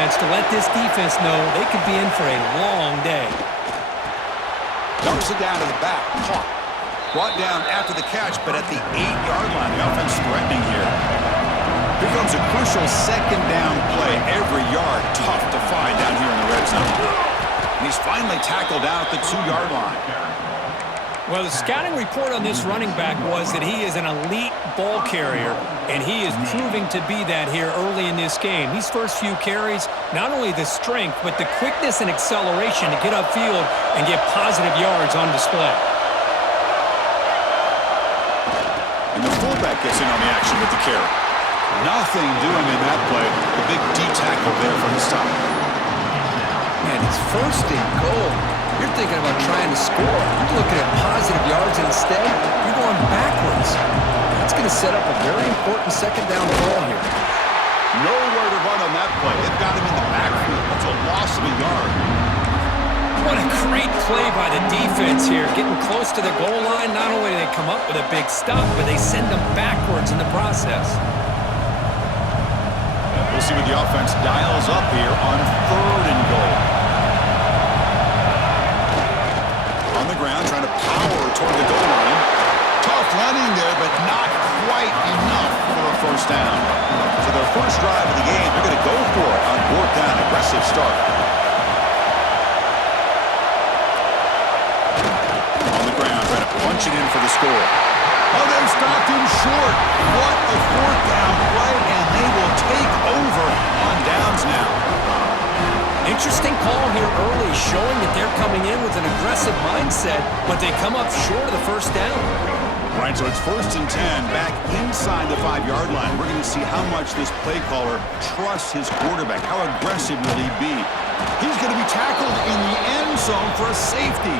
offense to let this defense know they could be in for a long day. Dumps it down to the back. Caught. Brought down after the catch, but at the 8-yard line. The offense threatening here. Here comes a crucial second down play. Every yard tough to find down here in the red zone. And he's finally tackled out at the 2-yard line. Well, the scouting report on this running back was that he is an elite ball carrier, and he is proving to be that here early in this game. These first few carries, not only the strength, but the quickness and acceleration to get upfield and get positive yards on display. And the fullback gets in on the action with the carry. Nothing doing in that play. The big D tackle there from the stop. Man, it's first and goal. You're thinking about trying to score. You're looking at positive yards, and instead, you're going backwards. That's going to set up a very important second down ball here. Nowhere to run on that play. They've got him in the backfield. That's a loss of a yard. What a great play by the defense here. Getting close to the goal line, not only do they come up with a big stop, but they send them backwards in the process. We'll see what the offense dials up here on 3rd and goal. On the ground, trying to power toward the goal line. Tough running there, but not quite enough for a first down. So their first drive of the game, they're going to go for it on 4th down. Aggressive start. On the ground, trying to punch it in for the score. Oh, they stopped him short. What a 4th down play, and they will take over on downs now. Interesting call here early, showing that they're coming in with an aggressive mindset, but they come up short of the first down. Right, so it's 1st and 10, back inside the 5-yard line. We're going to see how much this play caller trusts his quarterback. How aggressive will he be? He's going to be tackled in the end zone for a safety.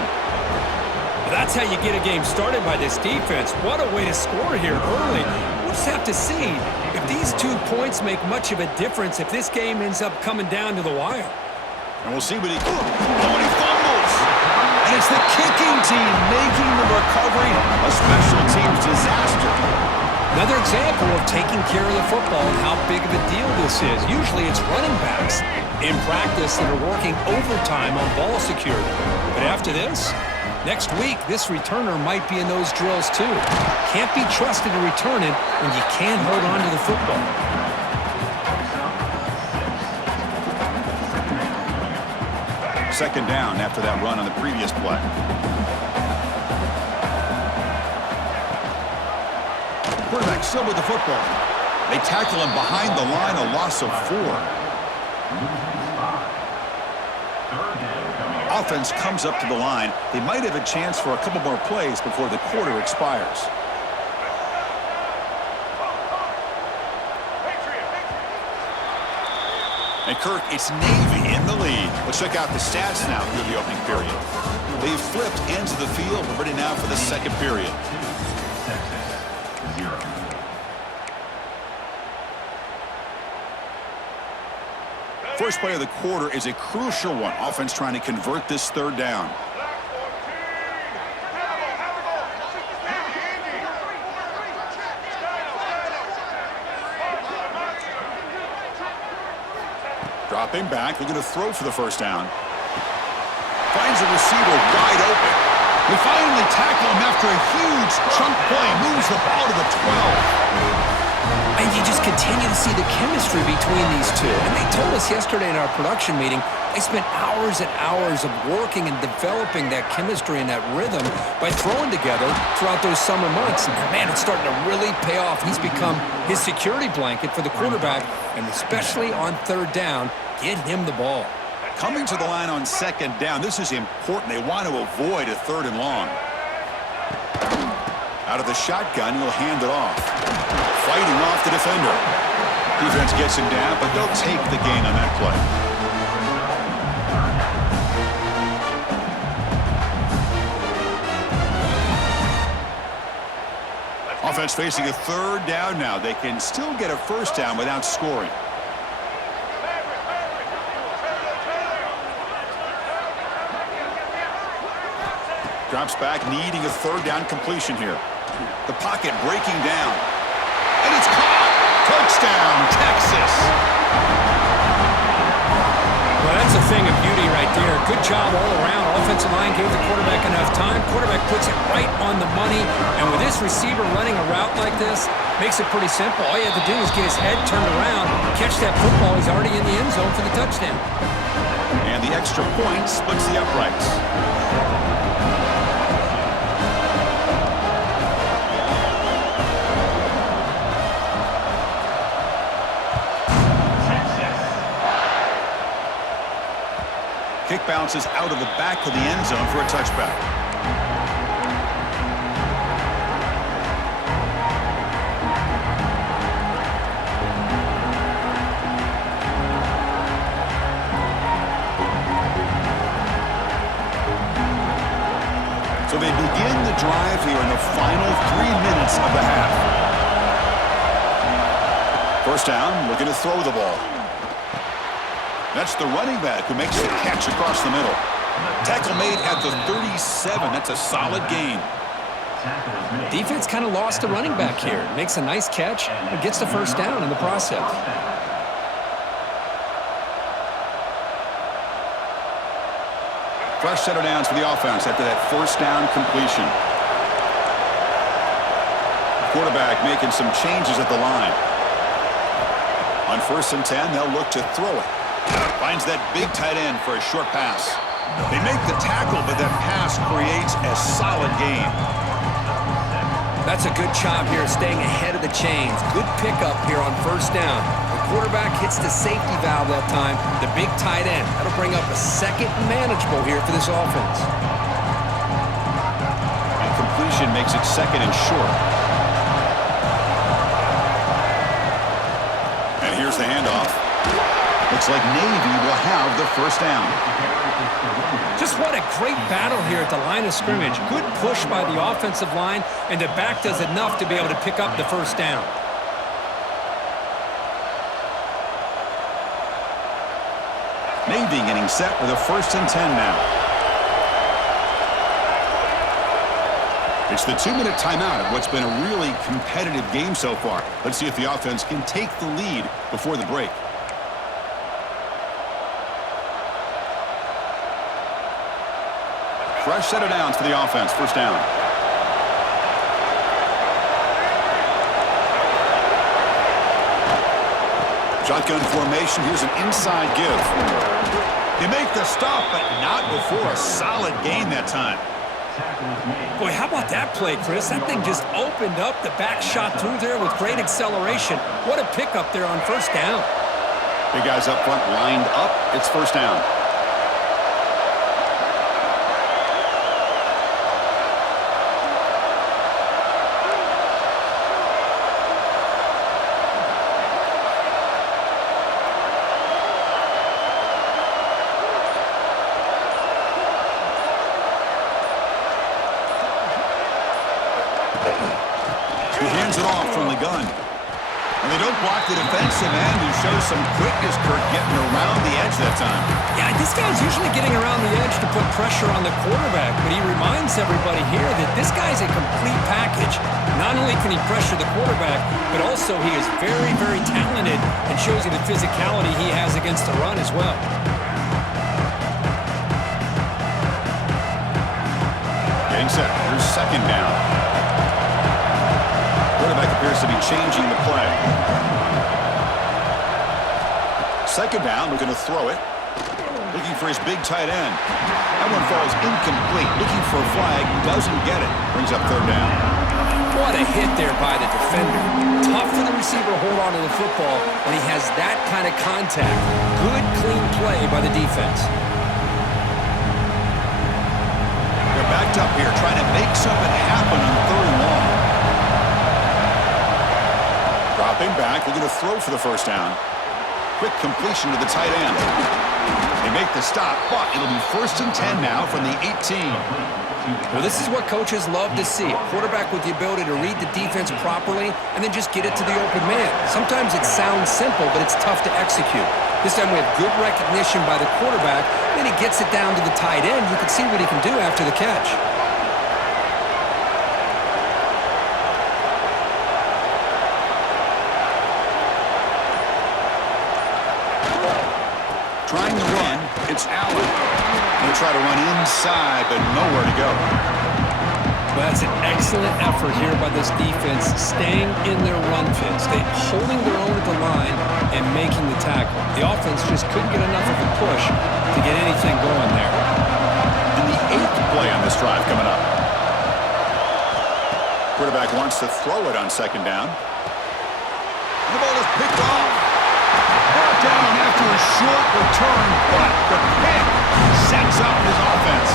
That's how you get a game started by this defense. What a way to score here early. We'll just have to see if these 2 points make much of a difference if this game ends up coming down to the wire. And we'll see what he fumbles. And it's the kicking team making the recovery a special teams disaster. Another example of taking care of the football and how big of a deal this is. Usually it's running backs in practice that are working overtime on ball security. But after this, next week, this returner might be in those drills too. Can't be trusted to return it when you can't hold on to the football. Second down after that run on the previous play. Quarterback still with the football. They tackle him behind the line, a loss of 4. Offense comes up to the line. They might have a chance for a couple more plays before the quarter expires. And Kirk, it's Navy in the lead. Let's check out the stats now through the opening period. They've flipped ends of the field. We're ready now for the second period. First play of the quarter is a crucial one. Offense trying to convert this 3rd down. Dropping back, looking to throw for the first down. Finds a receiver wide open. They finally tackle him after a huge chunk play. Moves the ball to the 12. And you just continue to see the chemistry between these two. And they told us yesterday in our production meeting, they spent hours and hours of working and developing that chemistry and that rhythm by throwing together throughout those summer months. And man, it's starting to really pay off. He's become his security blanket for the quarterback, and especially on 3rd down, get him the ball. Coming to the line on 2nd down, this is important. They want to avoid a 3rd and long. Out of the shotgun, he'll hand it off. Fighting off the defender. Defense gets him down, but they'll take the gain on that play. Offense facing a 3rd down now. They can still get a first down without scoring. Drops back, needing a 3rd down completion here. The pocket breaking down. And it's caught! Touchdown, Texas! thing of beauty right there. Good job all around. Offensive line gave the quarterback enough time. Quarterback puts it right on the money. And with this receiver running a route like this, makes it pretty simple. All you have to do is get his head turned around, catch that football. He's already in the end zone for the touchdown. And the extra point splits the uprights. Kick bounces out of the back of the end zone for a touchback. So they begin the drive here in the final 3 minutes of the half. First down, looking to throw the ball. That's the running back who makes the catch across the middle. Tackle made at the 37. That's a solid gain. Defense kind of lost the running back here. Makes a nice catch and gets the first down in the process. Fresh set of downs for the offense after that first down completion. Quarterback making some changes at the line. On 1st and 10, they'll look to throw it. Finds that big tight end for a short pass. They make the tackle, but that pass creates a solid gain. That's a good job here staying ahead of the chains. Good pickup here on first down. The quarterback hits the safety valve that time. The big tight end. That'll bring up a second manageable here for this offense. And completion makes it second and short. And here's the handoff. Looks like Navy will have the first down. Just what a great battle here at the line of scrimmage. Good push by the offensive line, and the back does enough to be able to pick up the first down. Navy getting set with a 1st and 10 now. It's the 2-minute timeout of what's been a really competitive game so far. Let's see if the offense can take the lead before the break. Fresh set of downs for the offense. First down. Shotgun formation. Here's an inside give. They make the stop, but not before a solid gain that time. Boy, how about that play, Chris? That thing just opened up. The back shot through there with great acceleration. What a pickup there on first down. Big guys up front lined up. It's first down. He hands it off from the gun. And they don't block the defensive end, who shows some quickness, Kurt, getting around the edge that time. Yeah, this guy's usually getting around the edge to put pressure on the quarterback, but he reminds everybody here that this guy's a complete package. Not only can he pressure the quarterback, but also he is very, very talented and shows you the physicality he has against the run as well. Getting set. Here's second down. Quarterback appears to be changing the play. Second down, we're going to throw it. Looking for his big tight end. That one falls incomplete. Looking for a flag, doesn't get it. Brings up third down. What a hit there by the defender. Tough for the receiver to hold on to the football when he has that kind of contact. Good, clean play by the defense. They're backed up here, trying to make something happen on third and long. Dropping back, looking to throw for the first down. Quick completion to the tight end. They make the stop, but it'll be 1st and 10 now from the 18. Well, this is what coaches love to see. A quarterback with the ability to read the defense properly and then just get it to the open man. Sometimes it sounds simple, but it's tough to execute. This time we have good recognition by the quarterback. Then he gets it down to the tight end. You can see what he can do after the catch. Trying to run, it's Allen. He'll try to run inside, but nowhere to go. Well, that's an excellent effort here by this defense, staying in their run fits, holding their own at the line and making the tackle. The offense just couldn't get enough of a push to get anything going there. And the 8th play on this drive coming up. Quarterback wants to throw it on second down. The ball is picked off. Brought down after a short return, but the pick sets up his offense.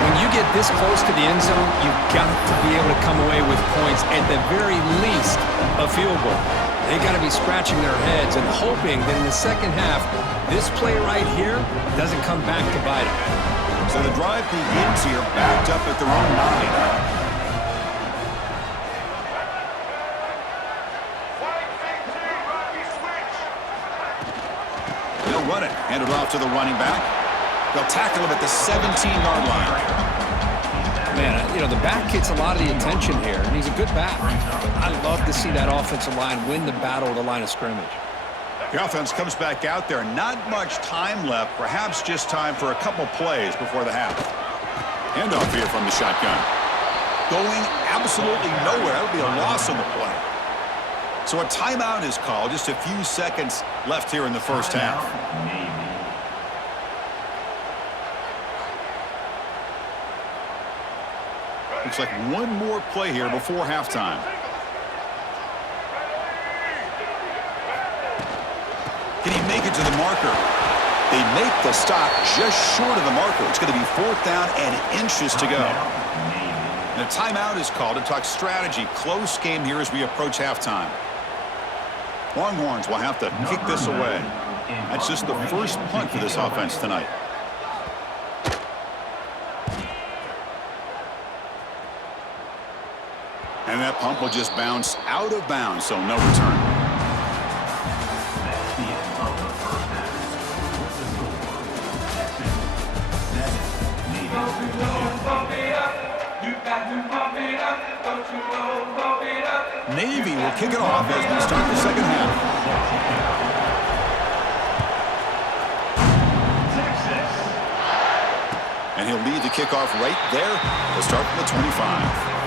When you get this close to the end zone, you've got to be able to come away with points, at the very least, a field goal. They got to be scratching their heads and hoping that in the second half, this play right here doesn't come back to bite them. So the drive begins here, backed up at their own 9. They'll run it, hand it off to the running back. They'll tackle him at the 17-yard line. Man, the back gets a lot of the attention here, and he's a good back. But I love to see that offensive line win the battle at the line of scrimmage. The offense comes back out there. Not much time left, perhaps just time for a couple plays before the half. Handoff here from the shotgun. Going absolutely nowhere. That'll be a loss on the play. So a timeout is called. Just a few seconds left here in the first half. Looks like one more play here before halftime. Can he make it to the marker? They make the stop just short of the marker. It's going to be 4th down and inches to go. And a timeout is called to talk strategy. Close game here as we approach halftime. Longhorns will have to kick this away. That's just the first punt for this offense tonight. And that punt will just bounce out of bounds, so no return. Navy will kick it off as we start the second half. And he'll lead the kickoff right there. We'll start from the 25.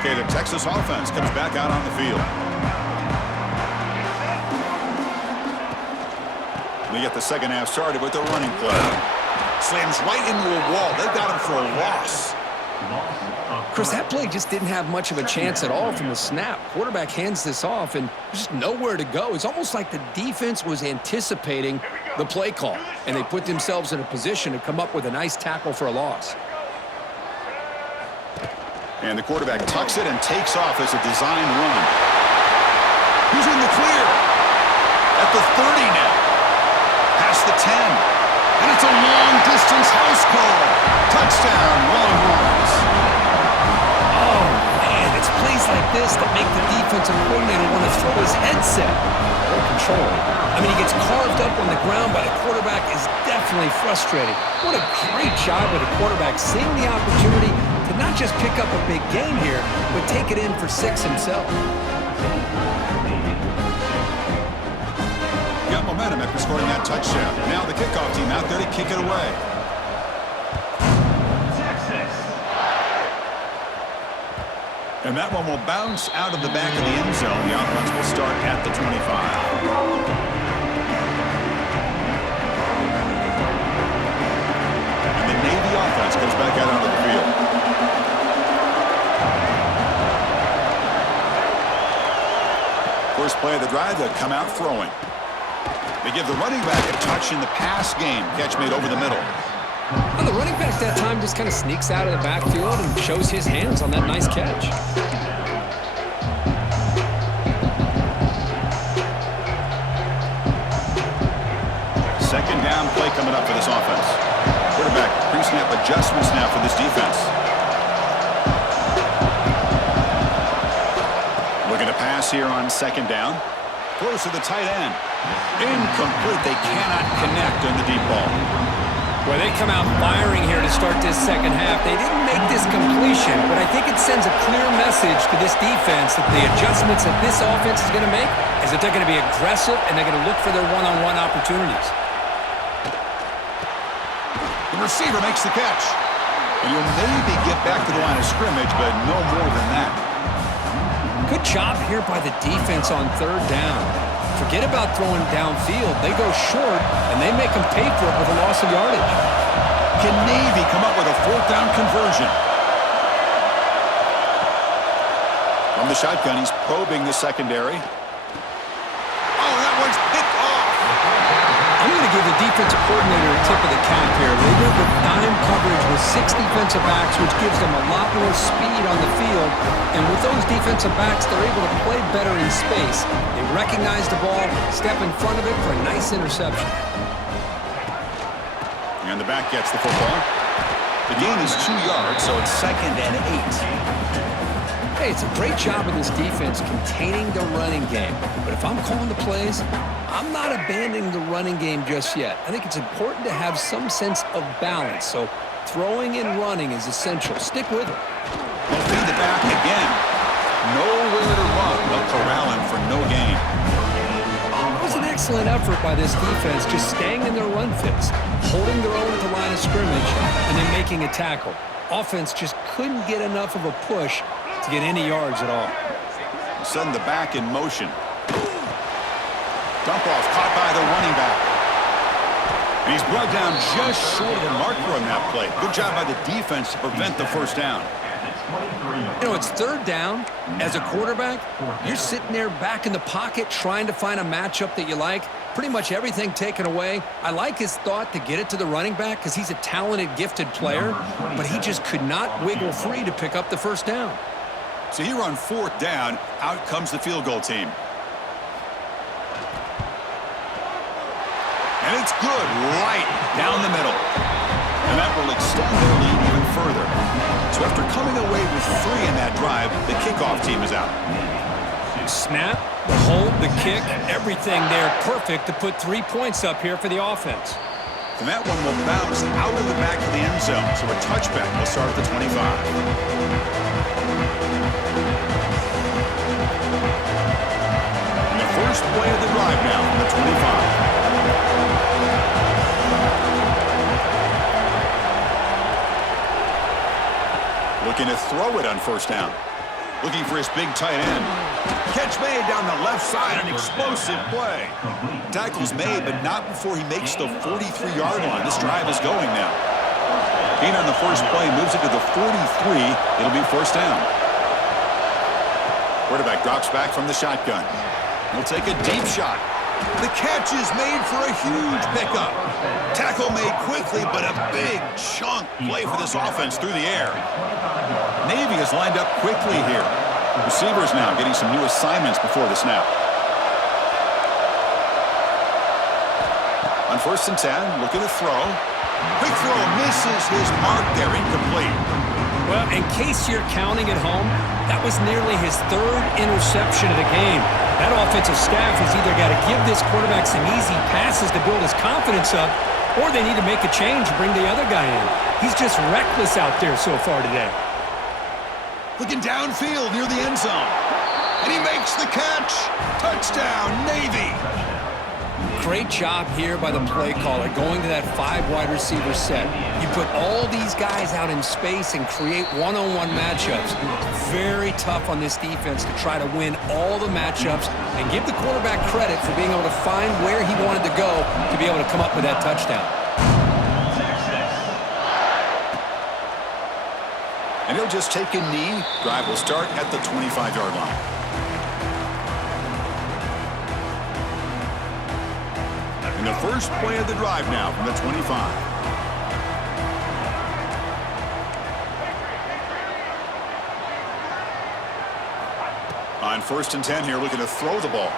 Okay, the Texas offense comes back out on the field. We get the second half started with the running play. Slams right into a wall. They got him for a loss. Chris, that play just didn't have much of a chance at all from the snap. Quarterback hands this off, and there's just nowhere to go. It's almost like the defense was anticipating the play call, and they put themselves in a position to come up with a nice tackle for a loss. And the quarterback tucks it and takes off as a design run. He's in the clear. At the 30 now. Past the 10. And it's a long-distance house call. Touchdown, Longhorns. Oh, man, it's plays like this that make the defensive coordinator want to throw his headset or control it. I mean, he gets carved up on the ground by the quarterback, is definitely frustrated. What a great job by the quarterback, seeing the opportunity to not just pick up a big gain here, but take it in for 6 himself. Got momentum after scoring that touchdown. Now the kickoff team out there to kick it away. And that one will bounce out of the back of the end zone. The offense will start at the 25. And the Navy offense comes back out onto the field. First play of the drive, they'll come out throwing. They give the running back a touch in the pass game. Catch made over the middle. And the running back that time just kind of sneaks out of the backfield and shows his hands on that nice catch. Second down play coming up for this offense. Quarterback pre-snap adjustments now for this defense. Looking to pass here on second down. Close to the tight end. Incomplete. They cannot connect on the deep ball. Well, they come out firing here to start this second half. They didn't make this completion, but I think it sends a clear message to this defense that the adjustments that this offense is going to make is that they're going to be aggressive and they're going to look for their one-on-one opportunities. The receiver makes the catch. And you'll maybe get back to the line of scrimmage, but no more than that. Good job here by the defense on third down. Forget about throwing downfield. They go short, and they make them pay for it with a loss of yardage. Can Navy come up with a fourth down conversion? From the shotgun, he's probing the secondary. Oh, that one's picked off. I'm going to give the defensive coordinator a tip of the cap here. They went with dime coverage with 6 defensive backs, which gives them a lot more speed on the field. And with those defensive backs, they're able to play better in space. They recognize the ball, step in front of it for a nice interception. And the back gets the football. The gain is 2 yards, so it's 2nd and 8. Hey, it's a great job of this defense containing the running game. But if I'm calling the plays, I'm not abandoning the running game just yet. I think it's important to have some sense of balance. So throwing and running is essential. Stick with it. They'll feed the back again. Nowhere to run. They'll corral him for no gain. It was an excellent effort by this defense, just staying in their run fits, holding their own at the line of scrimmage, and then making a tackle. Offense just couldn't get enough of a push to get any yards at all. Send the back in motion. Dump off caught by the running back. And he's brought down just short of the marker on that play. Good job by the defense to prevent the first down. You know, it's third down. As a quarterback, you're sitting there back in the pocket trying to find a matchup that you like. Pretty much everything taken away. I like his thought to get it to the running back because he's a talented, gifted player, but he just could not wiggle free to pick up the first down. So here on 4th down, out comes the field goal team. And it's good, right down the middle. And that will extend their lead even further. So after coming away with 3 in that drive, the kickoff team is out. Snap, the hold, the kick, everything there perfect to put 3 points up here for the offense. And that one will bounce out of the back of the end zone. So a touchback will start at the 25. First play of the drive now from the 25. Looking to throw it on first down. Looking for his big tight end. Catch made down the left side, an explosive play. Tackle's made, but not before he makes the 43-yard line. This drive is going now. Gain on the first play moves it to the 43. It'll be first down. Quarterback drops back from the shotgun. He'll take a deep shot. The catch is made for a huge pickup. Tackle made quickly, but a big chunk play for this offense through the air. Navy is lined up quickly here. Receivers now getting some new assignments before the snap. On 1st and 10, looking to throw. Quick throw misses his mark there, incomplete. Well, in case you're counting at home, that was nearly his 3rd interception of the game. That offensive staff has either got to give this quarterback some easy passes to build his confidence up, or they need to make a change and bring the other guy in. He's just reckless out there so far today. Looking downfield near the end zone. And he makes the catch. Touchdown, Navy. Great job here by the play caller going to that 5 wide receiver set. You put all these guys out in space and create one-on-one matchups. Very tough on this defense to try to win all the matchups and give the quarterback credit for being able to find where he wanted to go to be able to come up with that touchdown. And he'll just take a knee. Drive will start at the 25-yard line. And the first play of the drive now from the 25. On 1st and 10 here, looking to throw the ball.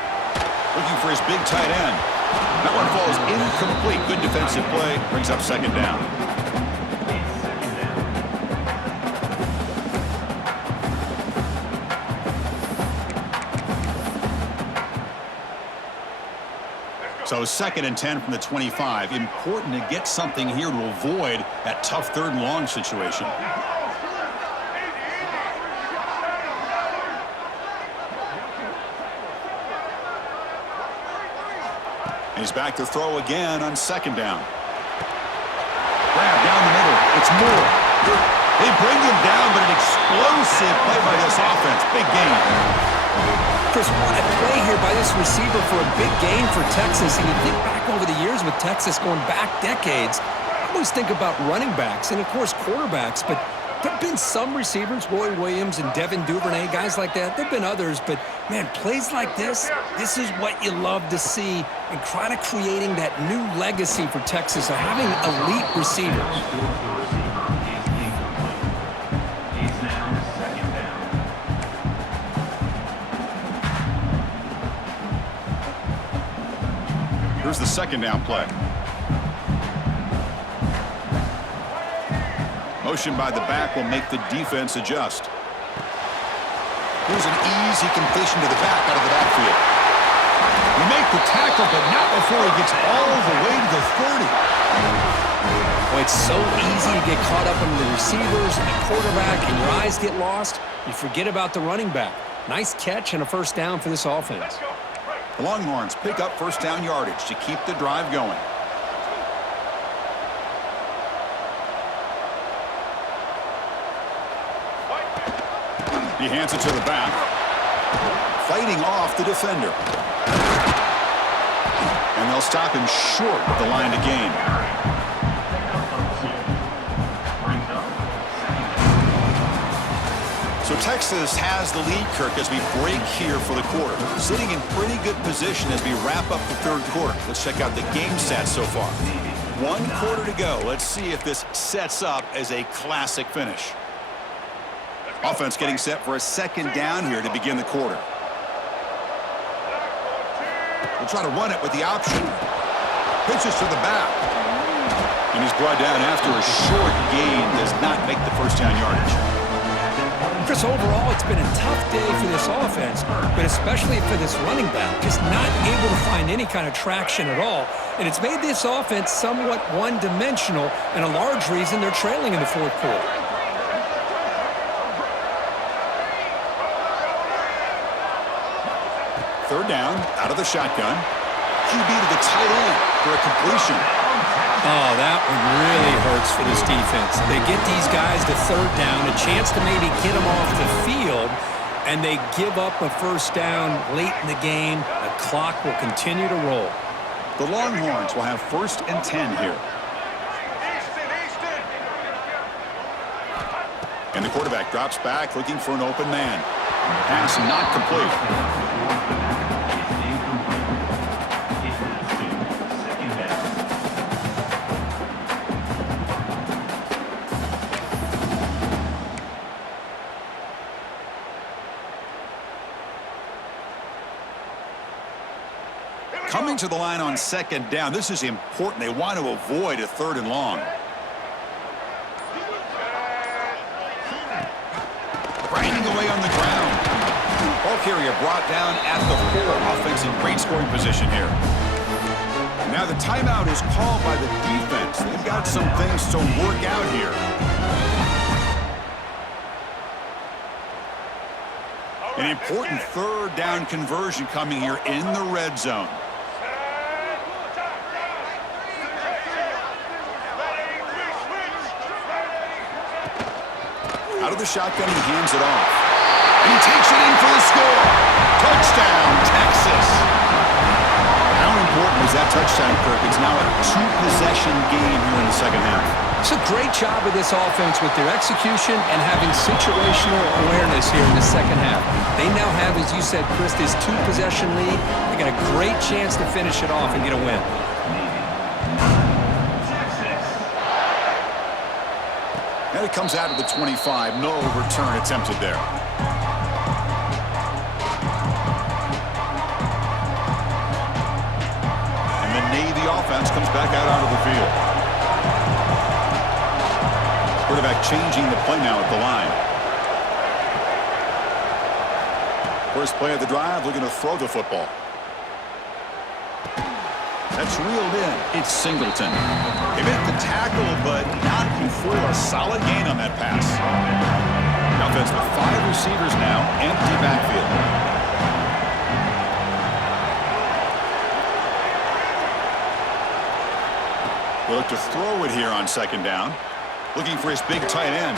Looking for his big tight end. That one falls incomplete. Good defensive play. Brings up 2nd down. So 2nd and 10 from the 25. Important to get something here to avoid that tough 3rd and long situation. He's back to throw again on 2nd down. Grab down the middle. It's Moore. They bring him down, but an explosive play by this offense. Big gain. Chris, what a play here by this receiver for a big gain for Texas. And you think back over the years with Texas going back decades, I always think about running backs and, of course, quarterbacks. But there have been some receivers, Roy Williams and Devin Duvernay, guys like that. There have been others. But, man, plays like this is what you love to see and kind of creating that new legacy for Texas of having elite receivers. Here's the 2nd down play. Motion by the back will make the defense adjust. Here's an easy completion to the back out of the backfield. You make the tackle, but not before he gets all the way to the 30. Well, it's so easy to get caught up in the receivers and the quarterback, and your eyes get lost. You forget about the running back. Nice catch and a 1st down for this offense. The Longhorns pick up 1st down yardage to keep the drive going. He hands it to the back. Fighting off the defender. And they'll stop him short of the line to gain. So Texas has the lead, Kirk, as we break here for the quarter. Sitting in pretty good position as we wrap up the 3rd quarter. Let's check out the game stats so far. 1 quarter to go. Let's see if this sets up as a classic finish. Offense getting set for a 2nd down here to begin the quarter. We'll try to run it with the option. Pitches to the back. And he's brought down after a short gain. Does not make the 1st down yardage. Chris, overall, it's been a tough day for this offense, but especially for this running back, just not able to find any kind of traction at all. And it's made this offense somewhat one-dimensional, and a large reason they're trailing in the 4th quarter. Third down, out of the shotgun. QB to the tight end for a completion. Oh, that one really hurts for this defense. They get these guys to 3rd down, a chance to maybe get them off the field, and they give up a 1st down late in the game. The clock will continue to roll. The Longhorns will have 1st and 10 here. And the quarterback drops back, looking for an open man. Pass not complete. Coming to the line on 2nd down. This is important. They want to avoid a 3rd and long. Grinding away on the ground. Ball carrier brought down at the 4. Offense in great scoring position here. Now the timeout is called by the defense. They've got some things to work out here. An important 3rd down conversion coming here in the red zone. Out of the shotgun, he hands it off. And he takes it in for the score. Touchdown, Texas. How important is that touchdown, Kirk? It's now a 2-possession game here in the 2nd half. It's a great job of this offense with their execution and having situational awareness here in the 2nd half. They now have, as you said, Chris, this 2-possession lead. They got a great chance to finish it off and get a win. And it comes out of the 25. No return attempted there. And the Navy offense comes back out onto the field. Quarterback changing the play now at the line. First play of the drive, looking to throw the football. That's reeled in. It's Singleton. He made the tackle, but not before a solid gain on that pass. Offense with 5 receivers now, empty backfield. They look to throw it here on second down. Looking for his big tight end.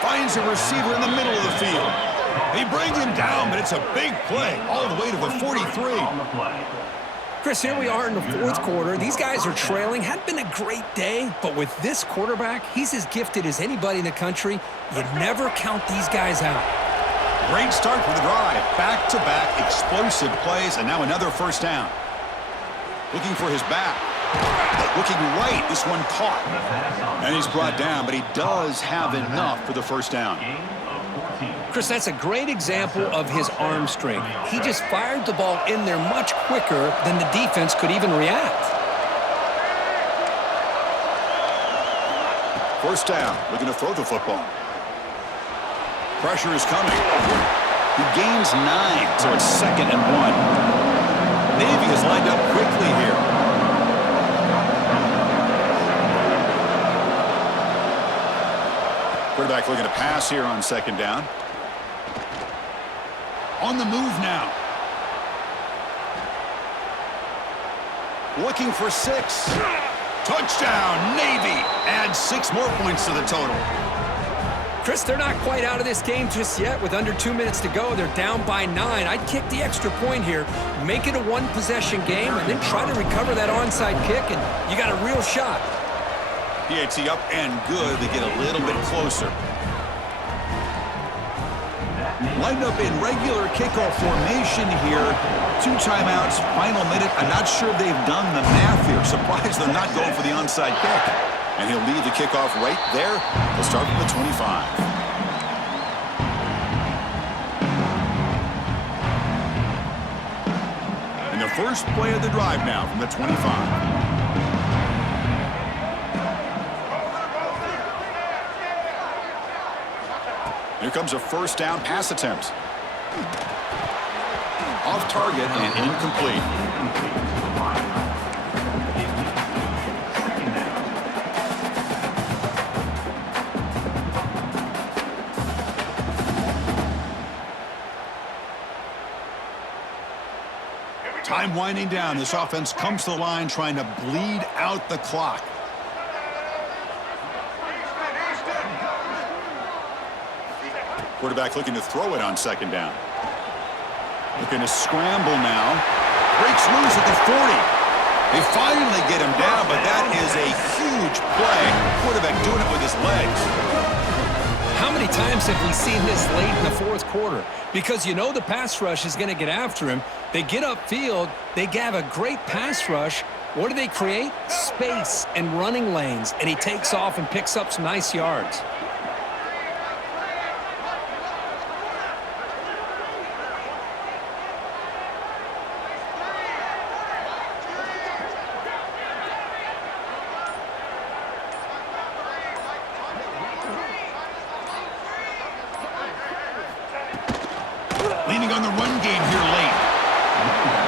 Finds a receiver in the middle of the field. They bring him down, but it's a big play all the way to the 43. Chris, here we are in the fourth quarter. These guys are trailing. Hadn't been a great day, but with this quarterback, he's as gifted as anybody in the country. You never count these guys out. Great start for the drive. Back-to-back explosive plays, and now another first down. Looking for his back. Looking right. This one caught. And he's brought down, but he does have enough for the first down. Chris, that's a great example of his arm strength. He just fired the ball in there much quicker than the defense could even react. First down, looking to throw the football. Pressure is coming. He gains 9, so it's 2nd and 1. Navy is lined up quickly here. Quarterback looking to pass here on second down. On the move now. Looking for 6. Touchdown, Navy. Add 6 more points to the total. Chris, they're not quite out of this game just yet. With under 2 minutes to go, they're down by 9. I'd kick the extra point here, make it a one-possession game, and then try to recover that onside kick, and you got a real shot. PAT up and good. They get a little bit closer. Lined up in regular kickoff formation here. 2 timeouts, final minute. I'm not sure they've done the math here. Surprised they're not going for the onside kick. And he'll lead the kickoff right there. They'll start from the 25. And the first play of the drive now from the 25. Here comes a first down pass attempt. Off target and incomplete. Time winding down. This offense comes to the line trying to bleed out the clock. Quarterback looking to throw it on second down. Looking to scramble now. Breaks loose at the 40. They finally get him down, but that is a huge play. Quarterback doing it with his legs. How many times have we seen this late in the fourth quarter? Because you know the pass rush is going to get after him. They get upfield. They have a great pass rush. What do they create? Space and running lanes. And he takes off and picks up some nice yards. Leaning on the run game here late.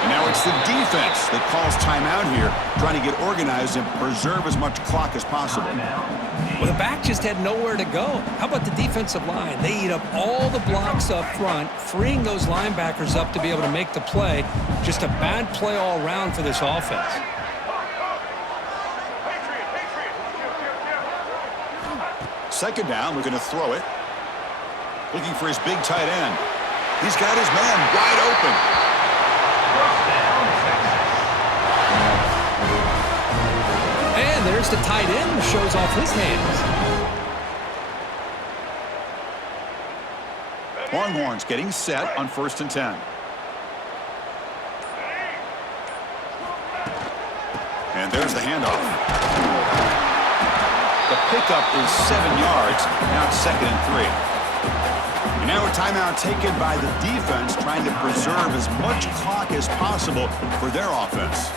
And now it's the defense that calls timeout here, trying to get organized and preserve as much clock as possible. Well, the back just had nowhere to go. How about the defensive line? They eat up all the blocks up front, freeing those linebackers up to be able to make the play. Just a bad play all around for this offense. Second down, we're going to throw it. Looking for his big tight end. He's got his man wide open. And there's the tight end who shows off his hands. Longhorns getting set on 1st and 10. And there's the handoff. The pickup is 7 yards. Now it's 2nd and 3. And now a timeout taken by the defense, trying to preserve as much clock as possible for their offense.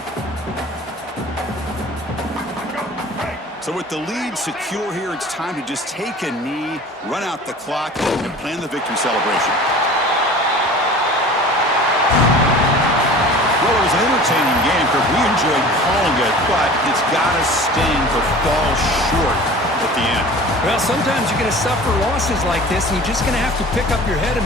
So with the lead secure here, it's time to just take a knee, run out the clock, and plan the victory celebration. Well, was an entertaining game because we enjoyed calling it, but it's got to sting to fall short at the end. Well, sometimes you're going to suffer losses like this, and you're just going to have to pick up your head and